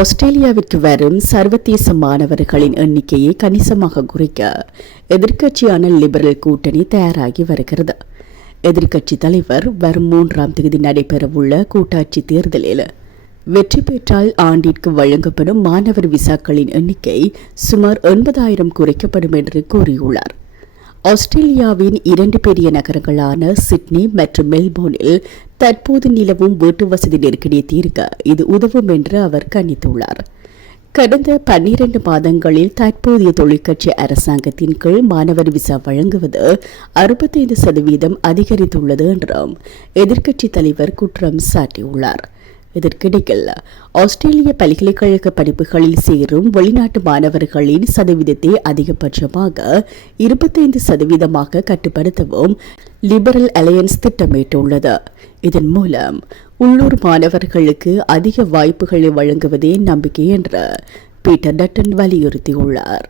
ஆஸ்திரேலியாவிற்கு வரும் சர்வதேச மாணவர்களின் எண்ணிக்கையை கணிசமாக குறைக்க எதிர்க்கட்சியான லிபரல் கூட்டணி தயாராகி வருகிறது. எதிர்க்கட்சித் தலைவர் வரும் 3ஆம் தேதி நடைபெறவுள்ள கூட்டாட்சி தேர்தலில் வெற்றி பெற்றால் ஆண்டிற்கு வழங்கப்படும் மாணவர் விசாக்களின் எண்ணிக்கை சுமார் 80,000 குறைக்கப்படும் என்று கூறியுள்ளார். ஆஸ்திரேலியாவின் 2 பெரிய நகரங்களான சிட்னி மற்றும் மெல்போர்னில் தற்போது நிலவும் வீட்டு வசதி நெருக்கடியை தீர்க்க இது உதவும் என்று அவர் கணித்துள்ளார். கடந்த 12 மாதங்களில் தற்போதைய தொழிற்கட்சி அரசாங்கத்தின் கீழ் மாணவர் விசா வழங்குவது 65% அதிகரித்துள்ளது என்றும் எதிர்க்கட்சித் தலைவர் குற்றம் சாட்டியுள்ளார். இதற்கிடையில் ஆஸ்திரேலிய பல்கலைக்கழக படிப்புகளில் சேரும் வெளிநாட்டு மாணவர்களின் சதவீதத்தை அதிகபட்சமாக 25% கட்டுப்படுத்தவும் லிபரல் அலையன்ஸ் திட்டமிட்டுள்ளது. இதன் மூலம் உள்ளூர் மாணவர்களுக்கு அதிக வாய்ப்புகளை வழங்குவதே நம்பிக்கை என்று பீட்டர் டட்டன் வலியுறுத்தியுள்ளார்.